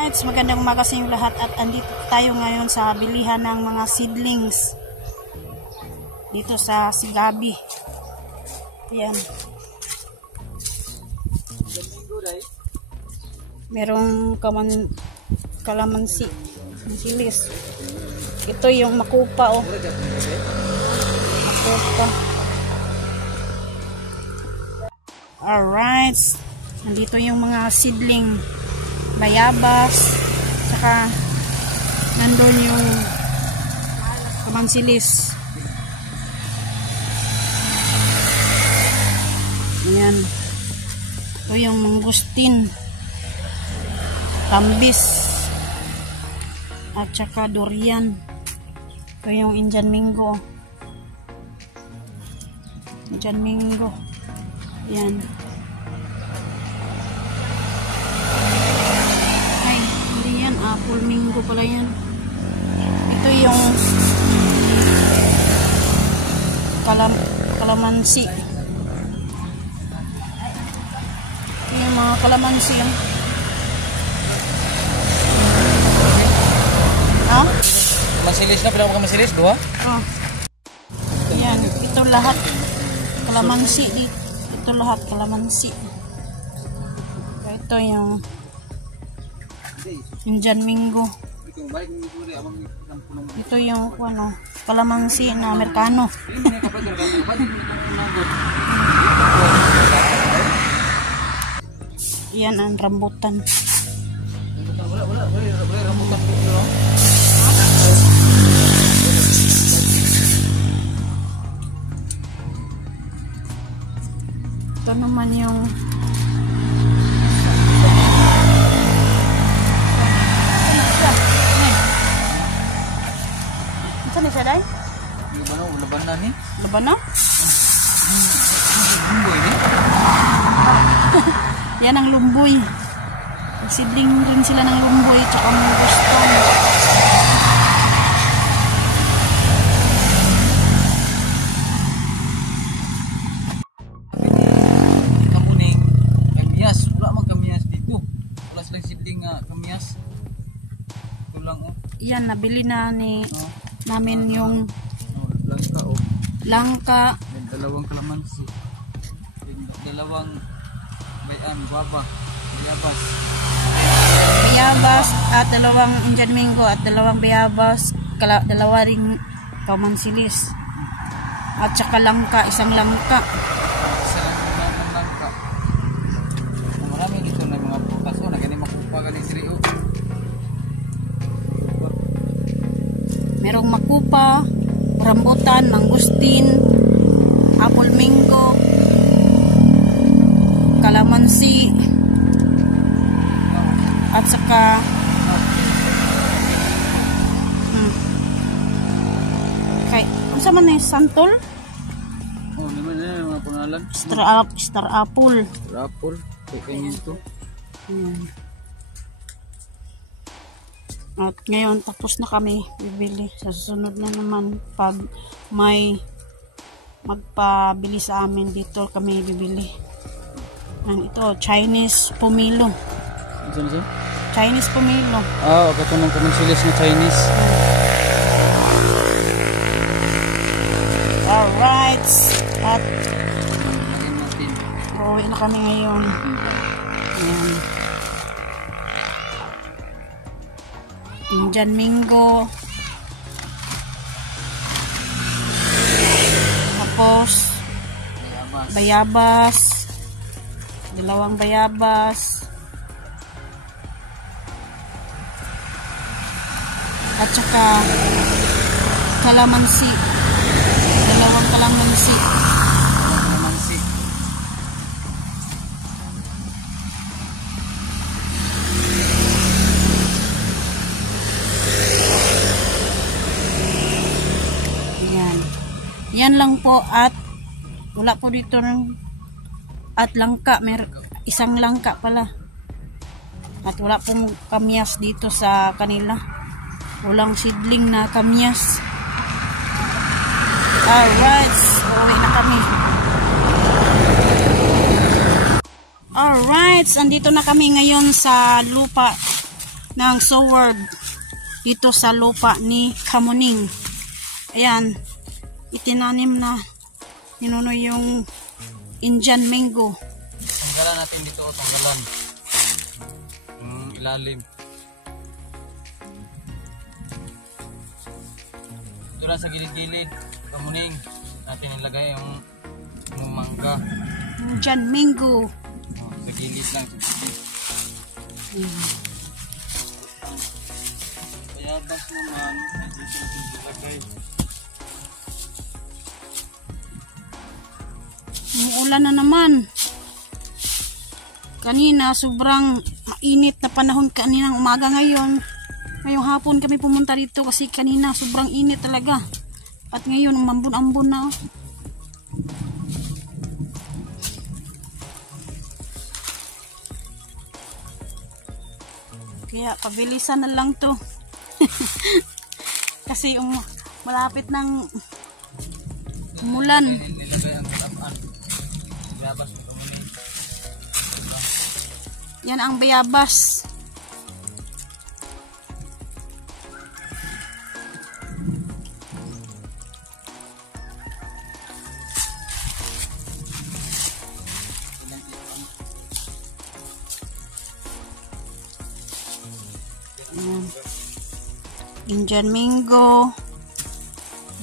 Alright, magandang umaga sa inyong lahat at andito tayo ngayon sa bilihan ng mga seedlings dito sa Sigabi. Ayan. Merong kalamansi, silis. Ito yung makupa, oh. Makupa. Alright. Nandito yung mga seedling bayabas, saka nandun yung kamansilis. Ayan. Ito yung mangustin, tambis, at saka durian. Ito yung Indian mango. Indian mango. Ayan. Apple mango pala yan. Ito yung kalamansi. Ito yung mga kalamansi. Ha? Masilis na, pala mo masilis, dua? Oh. Ayan, ito lahat kalamansi. Ito lahat kalamansi. Ito yung Indian mango. Ito yung kalamansi na Amerikano. Yan ang rambutan. Ito naman yung saan siya, day? Laban na ni? Laban na? Lumboy ni? Yan ang lumboy. Sidling rin sila ng lumboy tsaka mangustan. Kamuning kamiyas. Wala mang kamiyas dito. Wala silang sidling kamiyas. Ito lang, oh. Yan, nabili na ni namin yung langka, oh. Langka. Dalawang kalamansi. Dalawang guava. Bayabas at dalawang Indian mango at dalawang bayabas, dalawa ring kamansilis. At saka langka, isang langka. Langka. Marami dito na mga prutas, oh. Nagani makupa galing siri, oh. Merong makupa, rambutan, mangustin, apple mango, kalamansi, at saka ano sa man na santol? Oh, naman na yung mga pangalan. Star apple. Apple. Kaya ito. At ngayon tapos na kami bibili. Sa susunod na naman pag may magpabili sa amin dito kami bibili. Ito Chinese pomelo. Ano siya? Chinese pomelo. Ito ng kamansilis na Chinese. Alright. At uuwi na kami ngayon. Ayan. Indian mango. Tapos bayabas. Dalawang bayabas. At saka kalamansi. Dalawang kalamansi. Yan lang po at wala po dito ng at langka, isang langka pala. At wala pong kamyas dito sa kanila. Walang seedling na kamyas. Alright, uwi na kami. Alright, andito na kami ngayon sa lupa ng sword dito sa lupa ni Kamuning. Ayan, itinanim na ni Nunoy yung Indian mango. Tanggalan natin dito, tanggalan. Yung ilalim. Ito lang sa gilid-gilid, Kamuning. Natin ilagay yung mangga. Indian mango. Sa gilid lang, sa gilid. Bayabas naman, dito natin ilagay. Umuulan na naman. Kanina sobrang mainit na panahon, kaninang umaga. Ngayong hapon kami pumunta dito kasi kanina sobrang init talaga. At ngayon umambon-ambon na. Kaya pabilisan na lang to. Kasi malapit ng umulan. Nilagay ang kapaan. Bayabas ng Kamuning. Yan ang bayabas. Indian mango,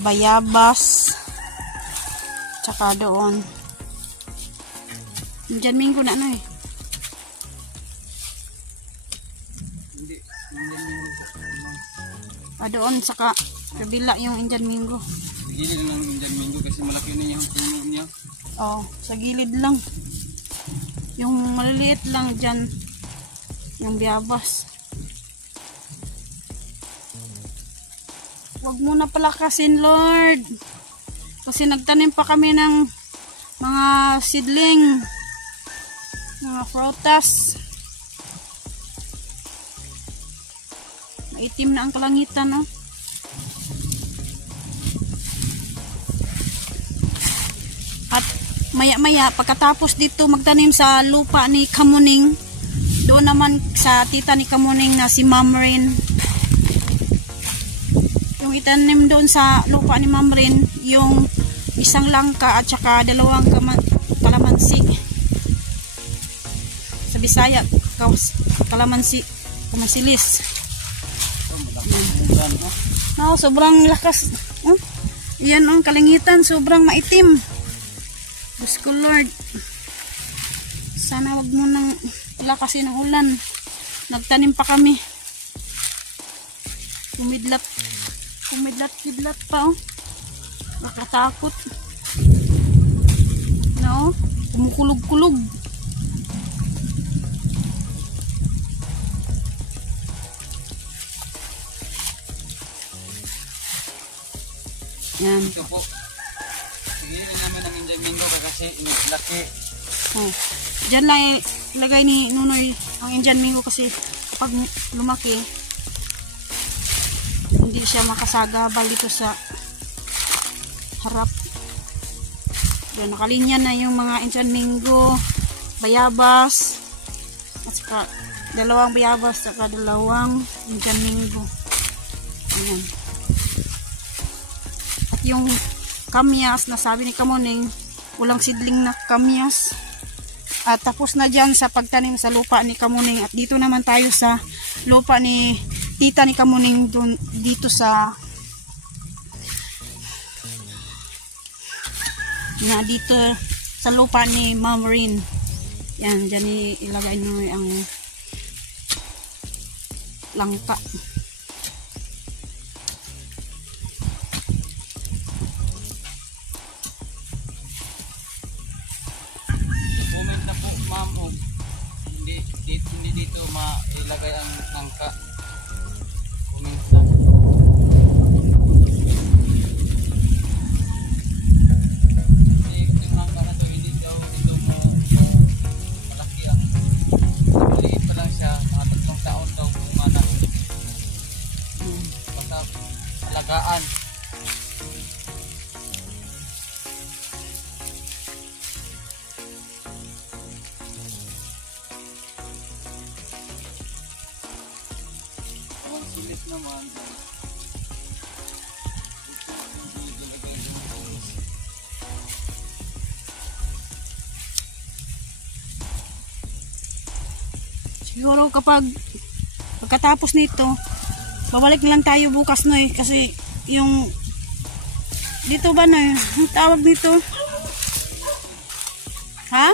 bayabas, tsaka doon. Indian mango na ano eh. Doon saka kabila yung Indian mango. Sa gilid lang ng Indian mango kasi malaki na yung puno niya. Oh, sa gilid lang. Yung maliliit lang dyan, yung bayabas. Huwag mo na palakasin, Lord. Kasi nagtanim pa kami ng mga seedling, mga frutas. Maitim na ang kalangitan, no? At maya-maya, pagkatapos dito magtanim sa lupa ni Kamuning, doon naman sa tita ni Kamuning na si Ma'am Rin, yung itanim doon sa lupa ni Ma'am Rin, yung isang langka at saka dalawang kalamansi. Sa Bisaya, kalamansi, kamasilis. No, sobrang lakas. Yan ang kalangitan, sobrang maitim. Diyos ko, Lord. Sana wag mo nang lakasin ng ulan. Nagtanim pa kami. Kumidlat pa, oh. Nakatakot. No? Kumukulog-kulog. Yan. Ito po. Sige rin namin ang Indian mango kasi laki. Diyan lang ilagay ni Nunoy ang Indian mango kasi pag lumaki, hindi siya makasagabal dito sa harap. Yan, nakalinya na yung mga Indian mango, bayabas, at saka dalawang bayabas, at saka dalawang Indian mango. Ayan. At yung kamyas na sabi ni Kamuning, walang sidling na kamyas. At tapos na dyan sa pagtanim sa lupa ni Kamuning. At dito naman tayo sa lupa ni tita ni Kamuning, dito sa dito sa lupa ni Ma'am Rin. Yan, dyan ilagay nyo ang langka. Comment na po, ma'am, hindi dito mailagay ang langka. Comment na. Yung langka na to, hindi daw dito mo malaki ang maliit pa lang siya, mga 3 taon daw kumana. Basta alagaan. Kahit naman, siguro kapag pagkatapos nito, babalik lang tayo bukas no eh. Kasi yung dito ba na yung tawag dito? Ha?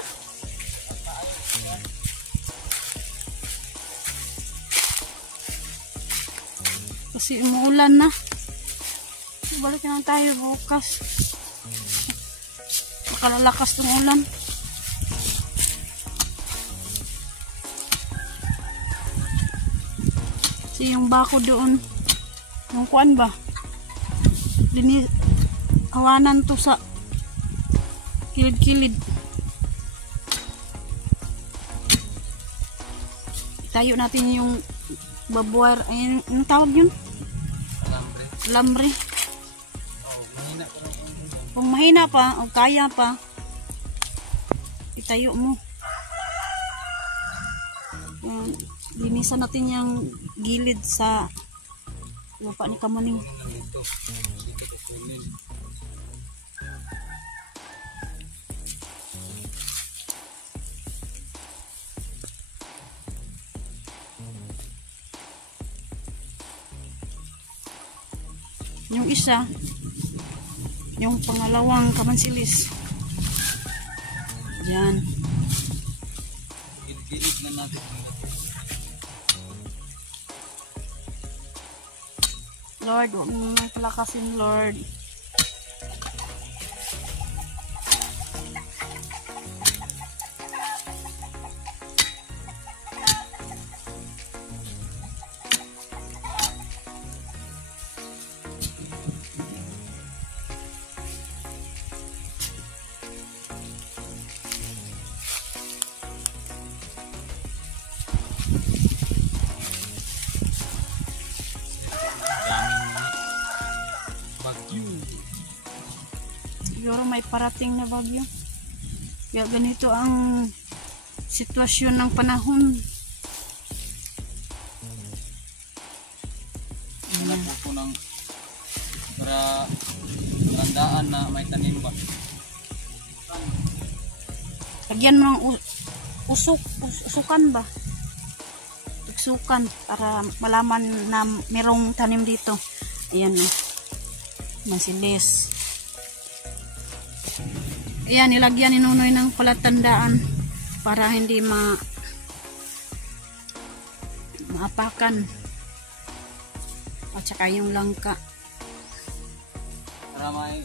Kasi umuulan na. Balik na lang tayo bukas. Makalalakas ng ulan. Kasi yung bako doon, yung kuan ba? Awanan to sa kilid-kilid. Tayo natin yung babuwar. Ayun, anong tawag yun? Lambre. Kung mahina pa o kaya pa, itayo mo. Linisan natin yung gilid sa lupa ni Kamuning. Yung isa, yung pangalawang kamansilis. Yan. gilid na natin. Lord, huwag mo nang palakasin, Lord. Siguro may parating na bagyo. Kaya ganito ang sitwasyon ng panahon. Hanap po ng para tandaan na may tanim ba. Lagyan mo ng usukan ba? Usukan para malaman na merong tanim dito. Ayan o. Masilis. Ayan, nilagyan ni Nunoy ng palatandaan para hindi maapakan. At saka yung langka. Para may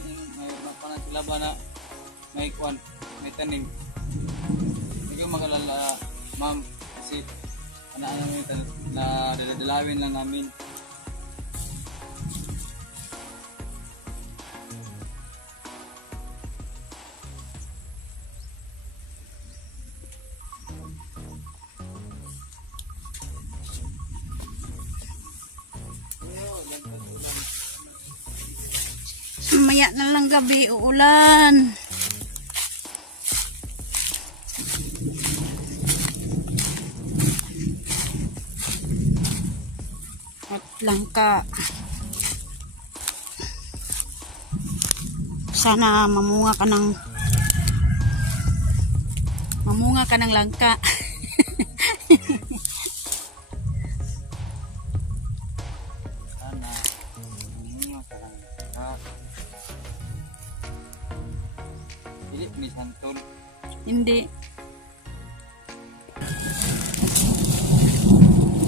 panaglaban na may kwan, may tanim. Hindi ko magalala, ma'am, kasi ano na daladalawin lang namin. Maya na lang gabi, uulan. At langka. Sana mamunga ka ng langka. Hindi.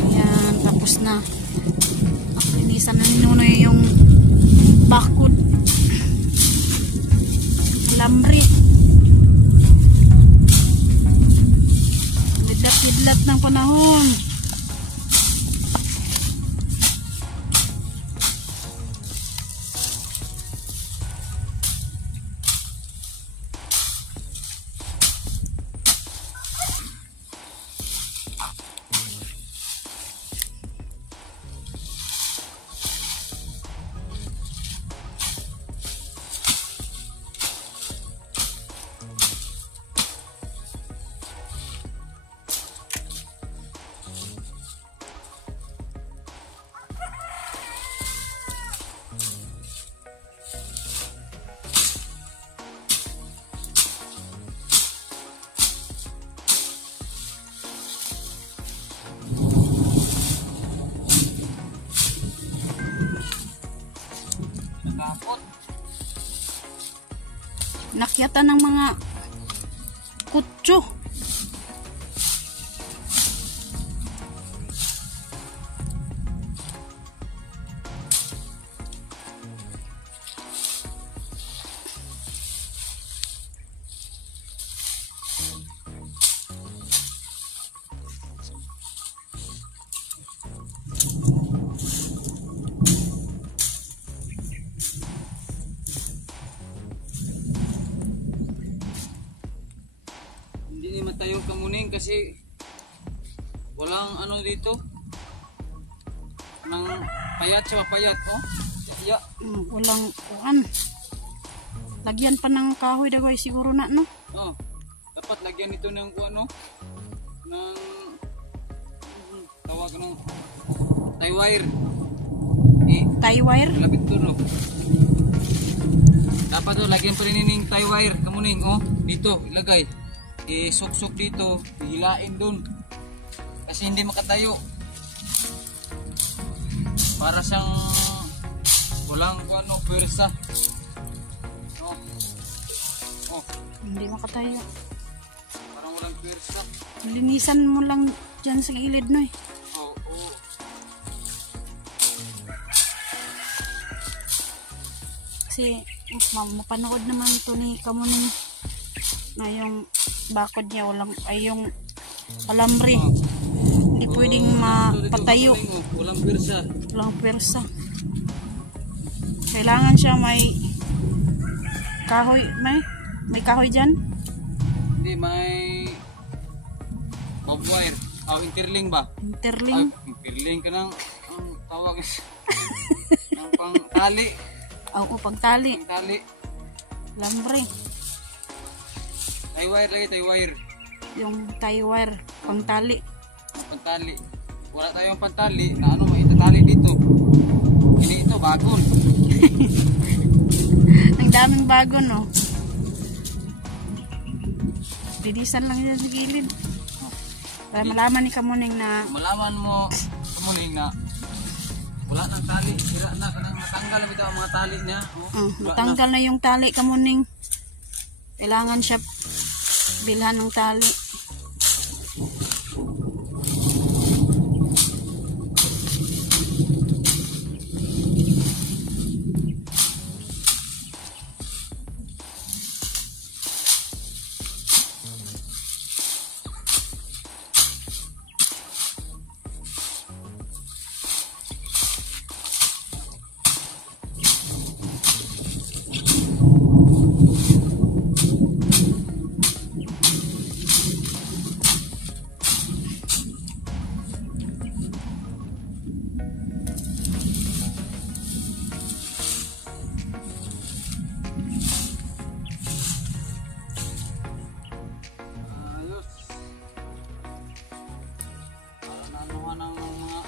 Ayan, tapos na. Linisan na ni Nunoy yung bakod. Lamri. Lidlat-lidlat ng panahon. akyatan ng mga kutso. Hindi naman tayong kamuning kasi walang ano dito ng payat sa payat, oh. Ya. Walang kuan. Lagyan pa ng kahoy dagoy siguro na, no? Oh. Dapat lagyan ito ng ano ng tawag ng tie wire. Tie wire. Lapit to, no. Dapat to lagyan pa rin ng tie wire kamuning, oh. Dito ilagay. Suksok dito, hilain dun kasi hindi makatayo, para siyang walang ano, pwersa. Oh, Hindi makatayo. parang walang pwersa. Linisan mo lang dyan sa gilid, no? Oh, oh. Kasi mapanood naman to ni Kamuning na yung bakod niya ay yung alambre. Hindi pwedeng mapatayo. Walang pwersa. Walang pwersa. Kailangan siya may kahoy. May kahoy dyan. Hindi, may bob wire. Oh, interling ba? Interling. Interling ka ng ang tawag is ng pang tali. Pang tali. Pang tali. Alambre. Tie wire lagi, tie wire. Yung tie wire. Pang tali. Pantali. Wala tayong pantali na ano maitatali dito. Hindi ito bagon. Ang daming bago, no? Linisan lang yan sa gilid. Para malaman ni Kamuning na Malaman mo kumuning na wala nang tali. Sira na kanang matanggal bitaw ang mga tali niya. matanggal na yung tali, Kamuning. Kailangan siya bilhan ng tali. Ayos. Para naanuhan ng mga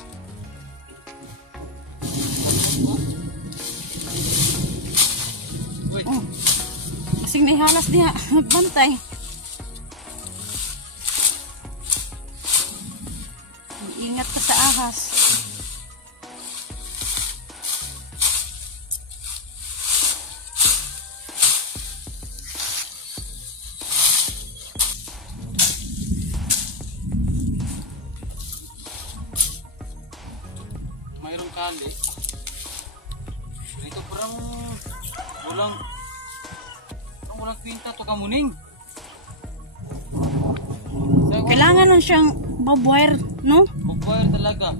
Uy, Kasing may halas diha. Bantay. Ingat ka sa ahas. mayroong kali. Ito parang walang kwenta to Kamuning. Kailangan lang siyang bob wire, no? Mag-wire talaga.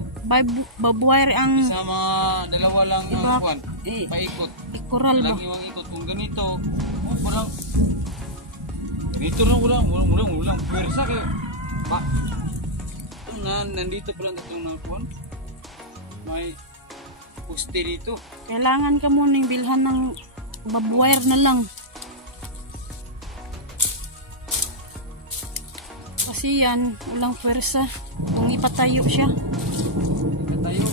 Bob wire ang Sa mga dalawa lang ang kwan. Paikot. ikural ba? Lagi wang ikot. Kung ganito, parang ganito lang walang pwersa kayo. Nandito pa lang itong nakuan. May poste dito. Kailangan ka muna bilhan ng bob wire na lang. Kasi yan, walang pwersa. Kung ipatayo siya. Ika tayo.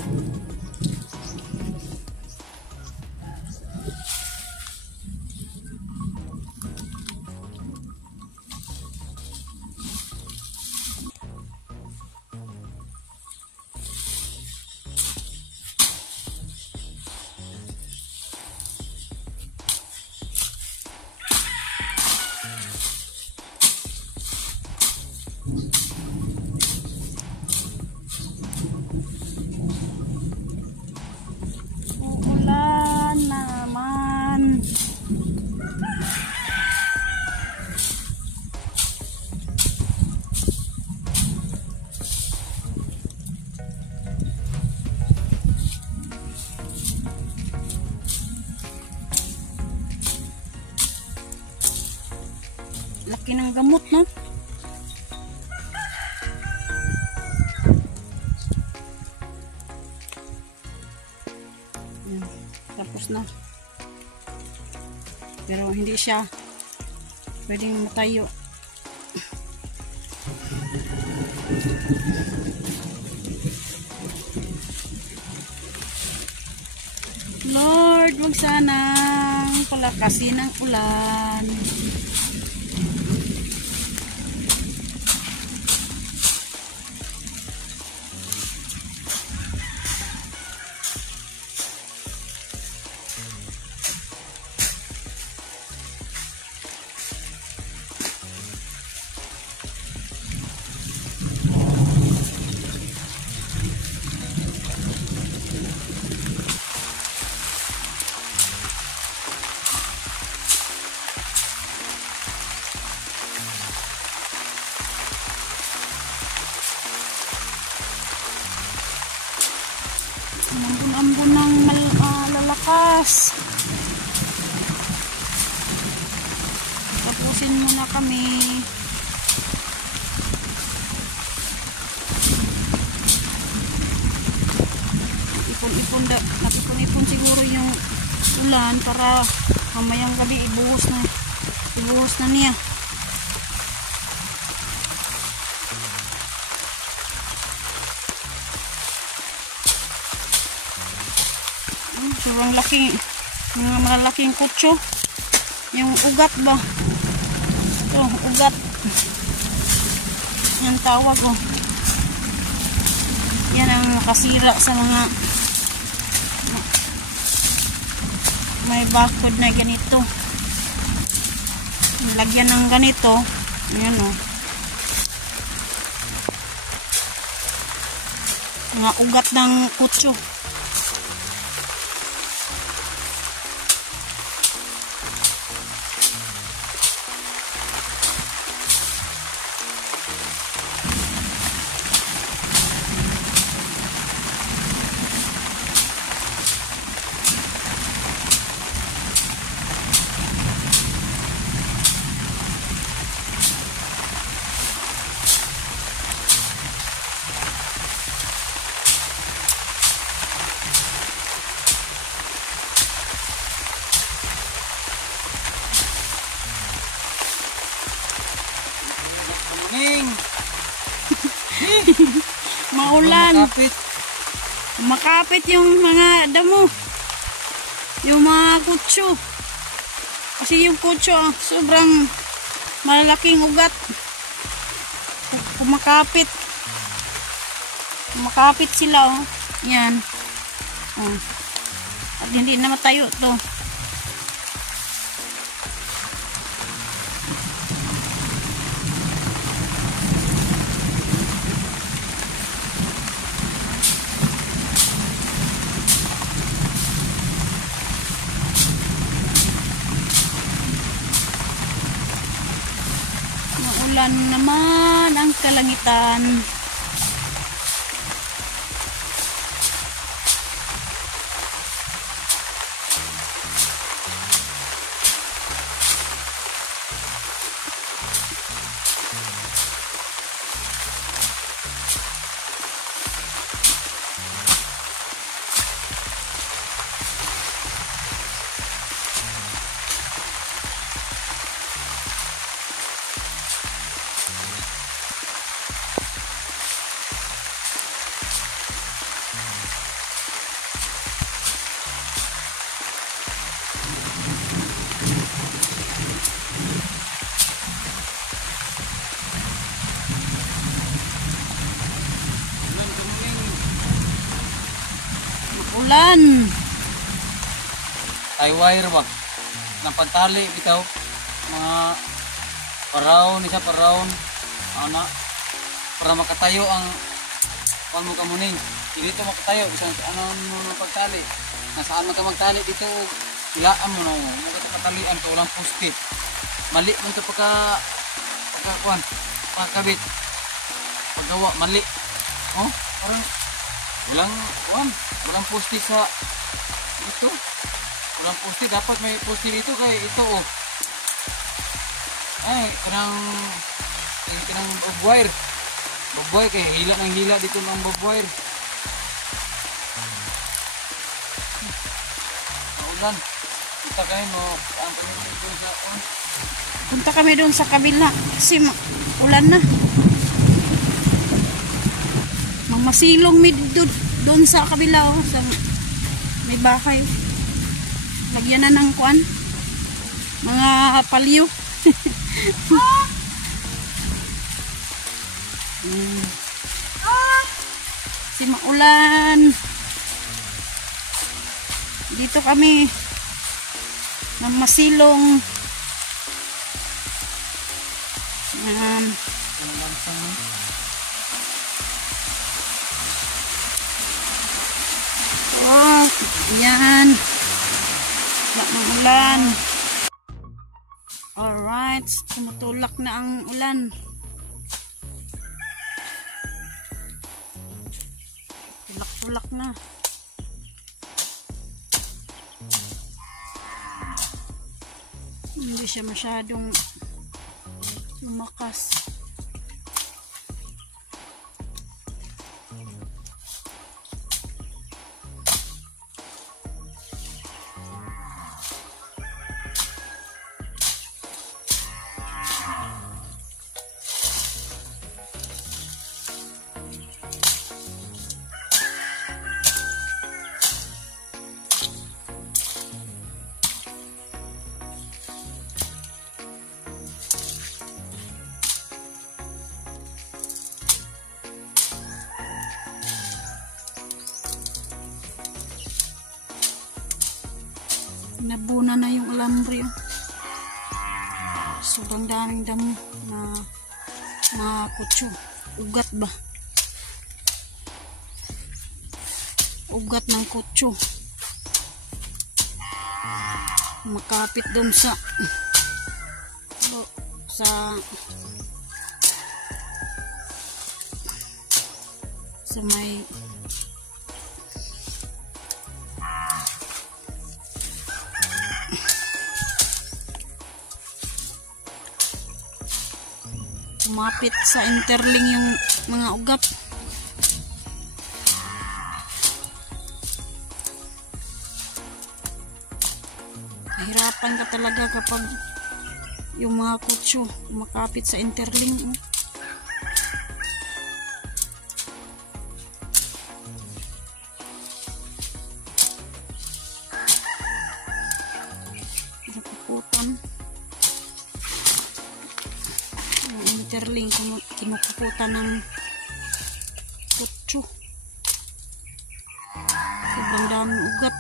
mga gamot, no? Yan. Tapos na. Pero hindi siya pwedeng matayo. Lord, wag sanang palakasin ang ulan. Ambon ng lalakas. Tapusin muna kami. Napipon-ipon siguro yung ulan para mamayang gabi ibuhos na niya. Sobrang laki, mga malalaking kutso. Yung ugat ba? Ito, ugat. Yan tawag, oh. Yan ang nakasira sa mga may bakod na ganito. Lagyan ng ganito. Yan, oh. Mga ugat ng kutso. Maulan. Makapit yung mga damo. Yung mga kutso. Kasi yung kutso sobrang malalaking ugat. Kumakapit. Kumakapit sila, oh. Yan. Oh. At hindi na matayo to. Maulan naman ang kalangitan. Ulan. Ay wire ba? Nang pantali bitaw. Mga paraon, isa paraon. Ana. Para makatayo ang mo kamuning. Dito makatayo. Isang ano mo pagtali. Nasaan mo ka magtali dito? Ilaan mo na mo. Mga katalian ko walang poste. Mali mo ito pagkakuan. Pagkabit. Paggawa. Mali. Oh, parang walang poste sa dito. Walang poste, dapat may poste dito kay ito, oh. Ay, kanang barbed wire. Barbed wire kay hila ng hila dito ng barbed wire. Ulan. Kita kayo mo, ang panigid doon sa on. Punta kami doon sa kabila kasi ulan na. Masilong mi doon sa kabila oh, sa may bahay. Lagyan na ng kuan. Mga palyo. Kasi maulan. Dito kami ng masilong. Oh, yan. Wala ng ulan. Alright, tumutulak na ang ulan. Tulak-tulak na. Hindi siya masyadong lumakas. Nabuna na yung alambre. Sobrang daming damo na kutso. Ugat ba? Ugat ng kutso. Makapit doon sa may kumapit sa interling yung mga ugat. Mahirapan ka talaga kapag yung mga kutso kumakapit sa interling. Nakukutan. Interling kinukuputan ng kutso. Sobrang daming ugat.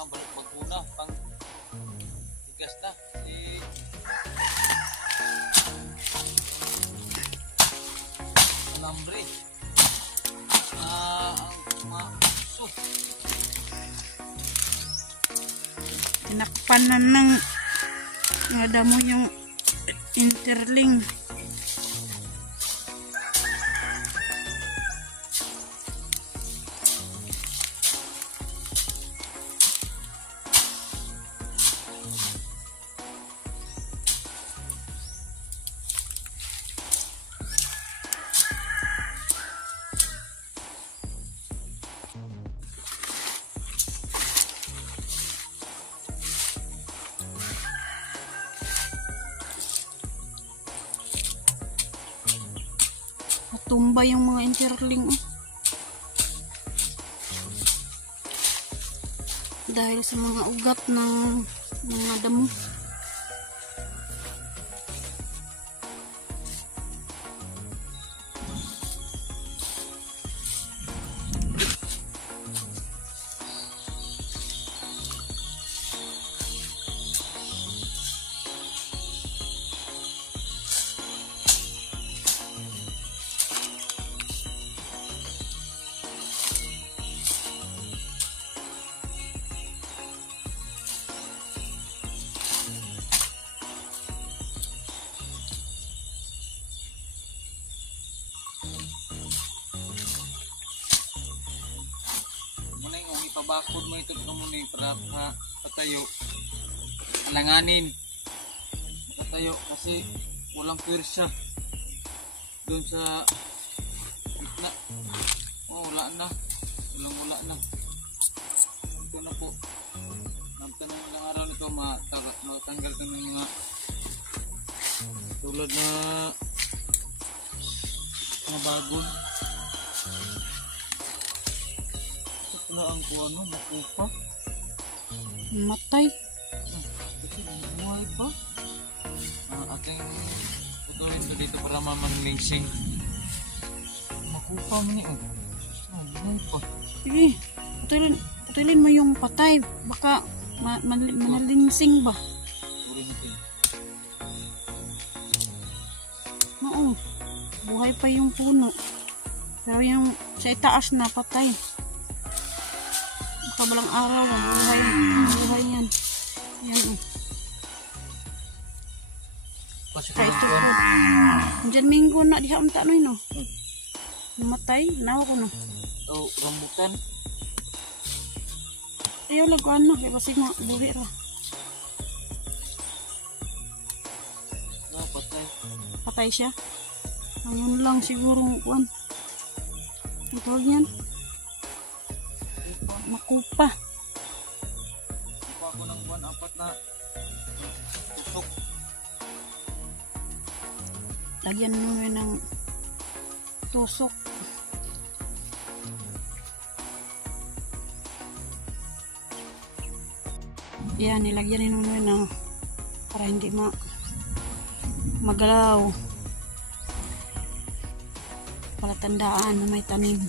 Baguna pang tigas na si alambre ang mga uso Tinakpan na ng damo yung interling. Tumba yung mga interling dahil sa mga ugat ng mga damo. bakod mo ito kamuning para patayo. Alanganin. Patayo kasi walang pwersa. Doon sa gitna. Oh, wala na. Wala na. Ito na po. Nagtanong lang araw nito matanggal ka ng mga tulad na mga bagon. Ito na ang kuwano, makupa. Matay. Kasi buhay pa. Ating putunin ito dito para mamanlingsing. Makupa mo niya. Buhay pa. Sige, putulin mo yung patay. Baka manalingsing ba? Puri natin. Oo. Buhay pa yung puno. Pero yung sa itaas na patay. Baka balang araw, buhay yan. Yan o. Kaya ito po. Diyan minggo na diha unta no yun o. Namatay, nawa ko na. Oh, rambutan. Ayaw lang ko ano, kaya kasi nga buhi ra. Patay. Patay siya. Ayun lang siguro kuan. Ang tawag yan? Makupa. Kupa ko ng 1-4 na tusok. Lagyan mo ng tusok. Yan, nilagyan nyo na para hindi magalaw. Palatandaan na may tanim.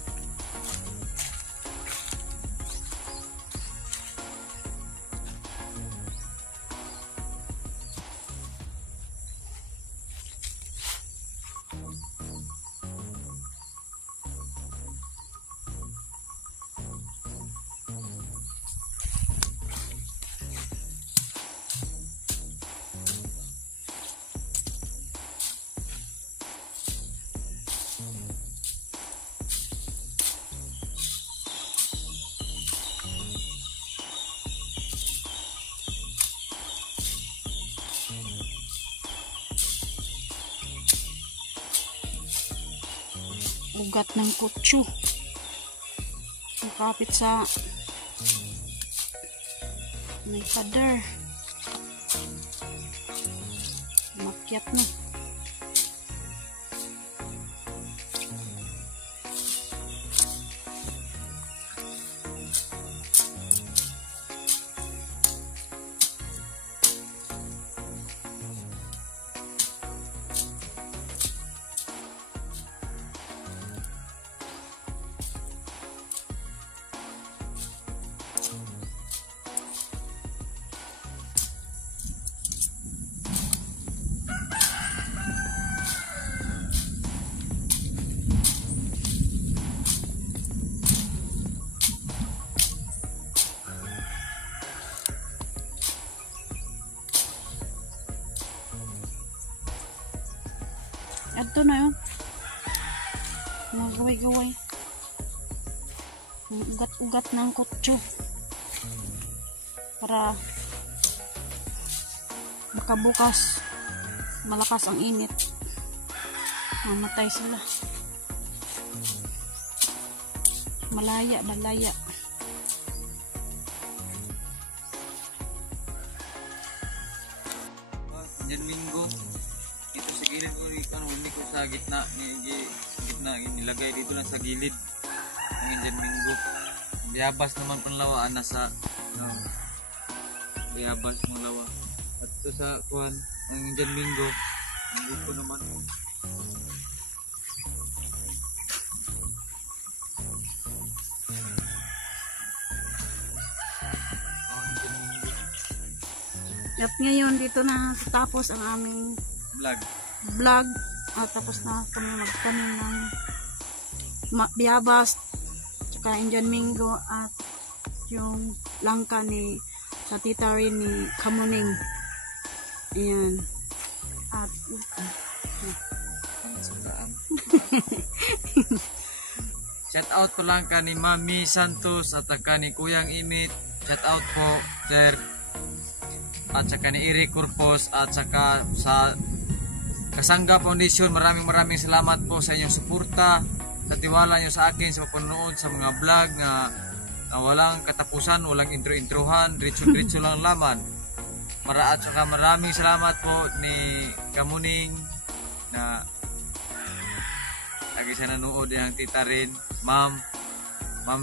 Ugat ng kutsu. Nakapit sa may pader. Makyat na. Ito na yun. Mga gaway-gaway. Ugat-ugat ng kutsu. Para makabukas. Malakas ang init. Mamatay sila. Malaya. Diyan minggo. Dito sa gilid ko hindi ko sa gitna nilagay dito lang sa gilid ang Indian minggo. Biyabas naman panlawaan nasa biyabas ng lawa. At ito sa kuan ang Indian minggo. Hindi ko naman At ngayon dito na tapos ang aming vlog. At tapos na kami magtanim ng biyabas tsaka Indian Mingo at yung langka sa tita rin ni Kamuning. Ayan. At shout out po lang ka ni Mami Santos at ka ni Kuyang Imit. Shout out po, sir. At saka ni Eric Corpos at saka sa Kasangga Foundation. Maraming salamat po sa inyong suporta, sa tiwala nyo sa akin, sa panonood sa mga vlog na walang katapusan, walang intro-introhan, diretso lang laman. At saka maraming salamat po ni Kamuning na lagi siya nanood, yung tita rin, ma'am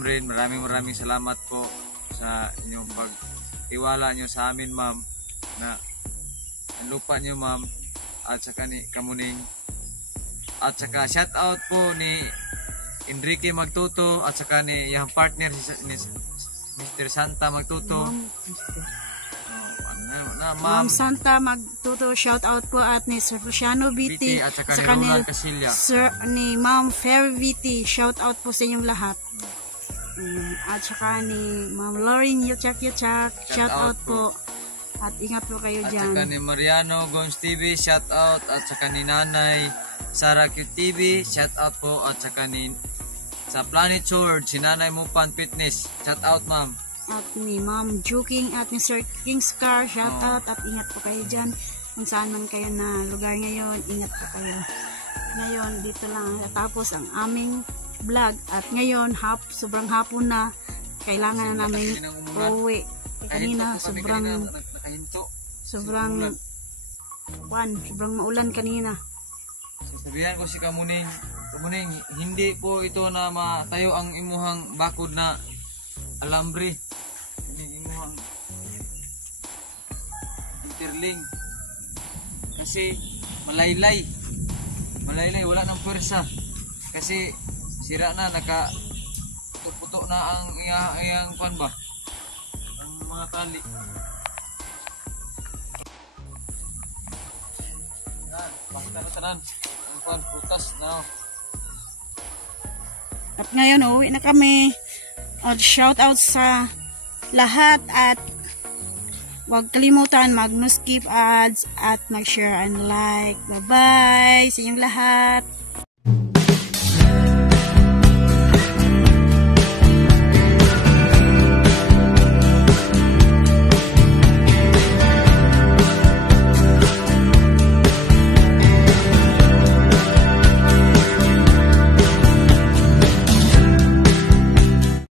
rin, maraming salamat po sa inyong pagtiwala nyo sa amin, ma'am, na lupa nyo, ma'am, at saka ni Kamuning. At saka shout out po ni Enrique Magtuto at saka ni yung partner ni Mr. Santa Magtuto. Ma'am Santa Magtuto, shout out po, at ni Sir Luciano Viti at saka ni Roland Casilla. Sir ni Ma'am Fair Viti, shout out po sa inyong lahat. At saka ni Ma'am Lauren Yuchak, shout out po. At ingat po kayo dyan. At saka ni Mariano Gons TV, shout out. At saka ni Nanay Sara Q TV, shout out po. At saka ni sa Planet Sword, si Nanay Mupan Fitness, shout out, ma'am. At ni Ma'am Juking at ni Sir King's Car, shout out. At ingat po kayo dyan. Kung saan man kayo na lugar ngayon, ingat po kayo. Ngayon, dito lang natapos ang aming vlog. At ngayon, sobrang hapon na. Kailangan na namin uuwi. Kanina, sobrang maulan kanina. Sabihan ko si Kamuning, hindi po ito na matayo ang imuhang bakod na alambre. Ini imuhang interling. Kasi malaylay, wala nang pwersa. Kasi sira na, puto na ang iyang pan ba? Mga tali. Yan, pakita na tanan. Ang putas na. At ngayon, uwi na kami. At shout out sa lahat at huwag kalimutan mag-no skip ads at mag-share and like. Bye-bye sa inyong lahat.